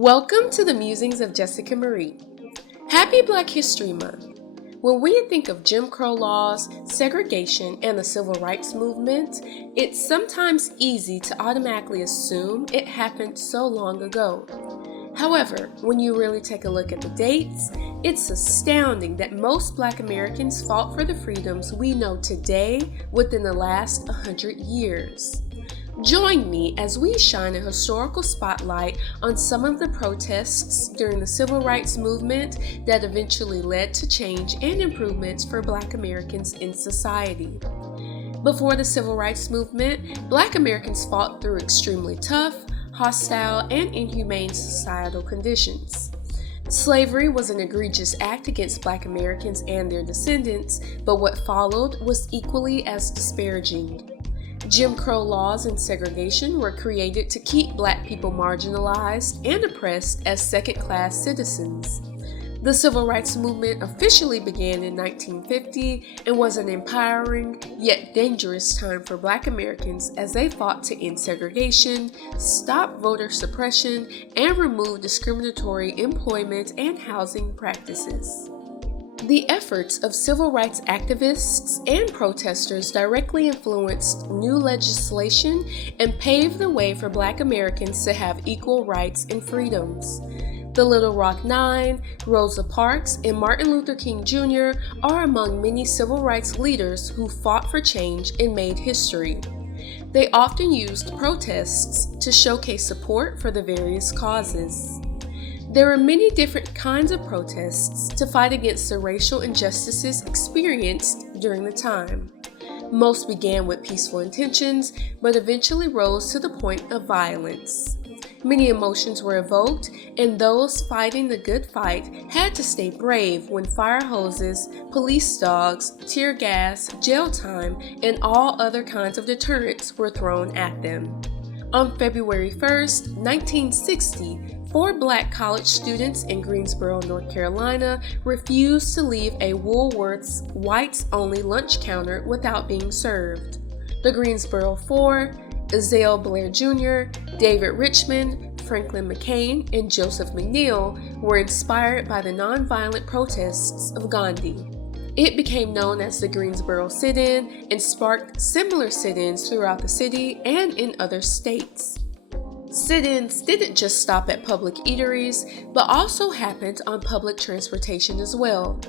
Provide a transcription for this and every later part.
Welcome to the Musings of Jessica Marie. Happy Black History Month. When we think of Jim Crow laws, segregation, and the Civil Rights Movement, it's sometimes easy to automatically assume it happened so long ago. However, when you really take a look at the dates, it's astounding that most Black Americans fought for the freedoms we know today within the last 100 years. Join me as we shine a historical spotlight on some of the protests during the Civil Rights Movement that eventually led to change and improvements for Black Americans in society. Before the Civil Rights Movement, Black Americans fought through extremely tough, hostile, and inhumane societal conditions. Slavery was an egregious act against Black Americans and their descendants, but what followed was equally as disparaging. Jim Crow laws and segregation were created to keep Black people marginalized and oppressed as second-class citizens. The Civil Rights Movement officially began in 1950 and was an empowering yet dangerous time for Black Americans as they fought to end segregation, stop voter suppression, and remove discriminatory employment and housing practices. The efforts of civil rights activists and protesters directly influenced new legislation and paved the way for Black Americans to have equal rights and freedoms. The Little Rock Nine, Rosa Parks, and Martin Luther King Jr. are among many civil rights leaders who fought for change and made history. They often used protests to showcase support for the various causes. There are many different kinds of protests to fight against the racial injustices experienced during the time. Most began with peaceful intentions, but eventually rose to the point of violence. Many emotions were evoked, and those fighting the good fight had to stay brave when fire hoses, police dogs, tear gas, jail time, and all other kinds of deterrents were thrown at them. On February 1st, 1960, 4 Black college students in Greensboro, North Carolina, refused to leave a Woolworth's whites-only lunch counter without being served. The Greensboro Four, Azale Blair Jr., David Richmond, Franklin McCain, and Joseph McNeil, were inspired by the nonviolent protests of Gandhi. It became known as the Greensboro Sit-In and sparked similar sit-ins throughout the city and in other states. Sit-ins didn't just stop at public eateries, but also happened on public transportation as well.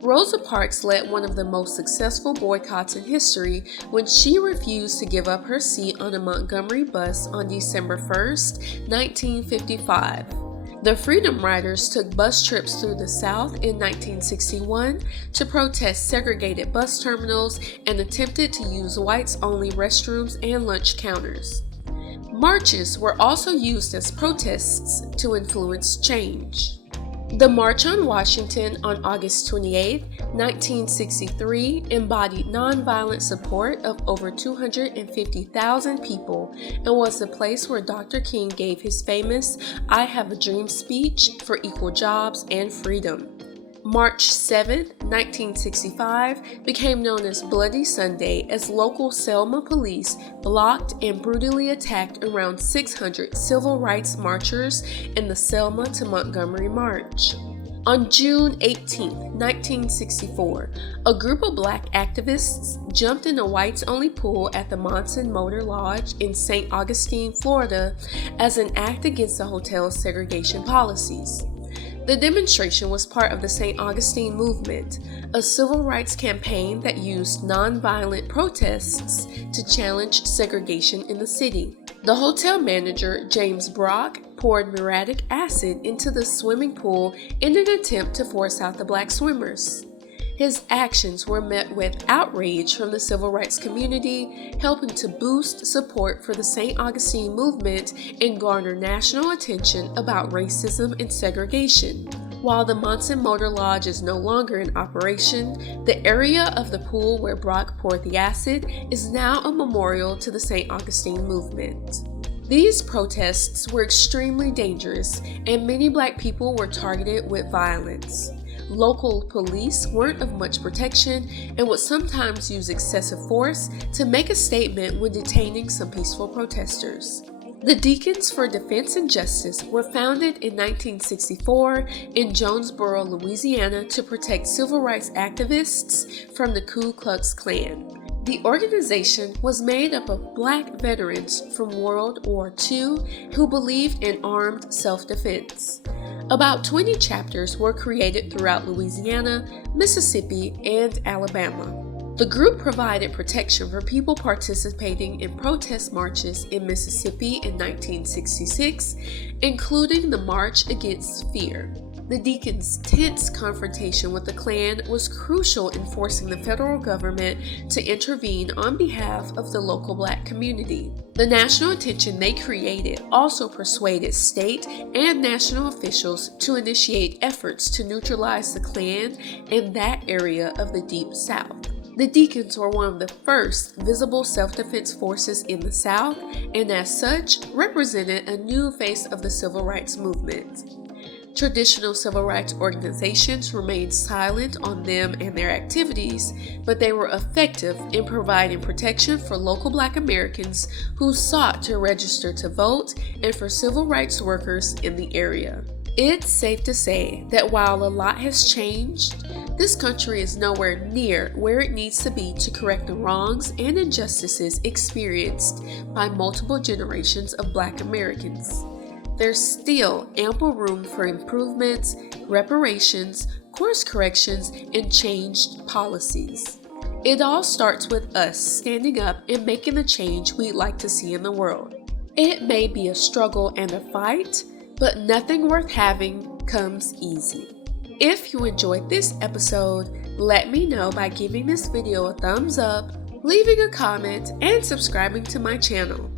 Rosa Parks led one of the most successful boycotts in history when she refused to give up her seat on a Montgomery bus on December 1st, 1955. The Freedom Riders took bus trips through the South in 1961 to protest segregated bus terminals and attempted to use whites-only restrooms and lunch counters. Marches were also used as protests to influence change. The March on Washington on August 28, 1963 embodied nonviolent support of over 250,000 people and was the place where Dr. King gave his famous "I Have a Dream" speech for equal jobs and freedom. March 7, 1965 became known as Bloody Sunday as local Selma police blocked and brutally attacked around 600 civil rights marchers in the Selma to Montgomery March. On June 18, 1964, a group of Black activists jumped in a whites-only pool at the Monson Motor Lodge in St. Augustine, Florida, as an act against the hotel's segregation policies. The demonstration was part of the St. Augustine movement, a civil rights campaign that used nonviolent protests to challenge segregation in the city. The hotel manager, James Brock, poured muriatic acid into the swimming pool in an attempt to force out the Black swimmers. His actions were met with outrage from the civil rights community, helping to boost support for the St. Augustine movement and garner national attention about racism and segregation. While the Monson Motor Lodge is no longer in operation, the area of the pool where Brock poured the acid is now a memorial to the St. Augustine movement. These protests were extremely dangerous, and many Black people were targeted with violence. Local police weren't of much protection and would sometimes use excessive force to make a statement when detaining some peaceful protesters. The Deacons for Defense and Justice were founded in 1964 in Jonesboro, Louisiana to protect civil rights activists from the Ku Klux Klan. The organization was made up of Black veterans from World War II who believed in armed self-defense. About 20 chapters were created throughout Louisiana, Mississippi, and Alabama. The group provided protection for people participating in protest marches in Mississippi in 1966, including the March Against Fear. The Deacons' tense confrontation with the Klan was crucial in forcing the federal government to intervene on behalf of the local Black community. The national attention they created also persuaded state and national officials to initiate efforts to neutralize the Klan in that area of the Deep South. The Deacons were one of the first visible self-defense forces in the South, and as such, represented a new face of the civil rights movement. Traditional civil rights organizations remained silent on them and their activities, but they were effective in providing protection for local Black Americans who sought to register to vote and for civil rights workers in the area. It's safe to say that while a lot has changed, this country is nowhere near where it needs to be to correct the wrongs and injustices experienced by multiple generations of Black Americans. There's still ample room for improvements, reparations, course corrections, and changed policies. It all starts with us standing up and making the change we'd like to see in the world. It may be a struggle and a fight, but nothing worth having comes easy. If you enjoyed this episode, let me know by giving this video a thumbs up, leaving a comment, and subscribing to my channel.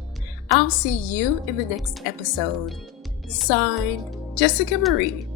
I'll see you in the next episode. Signed, Jessica Marie.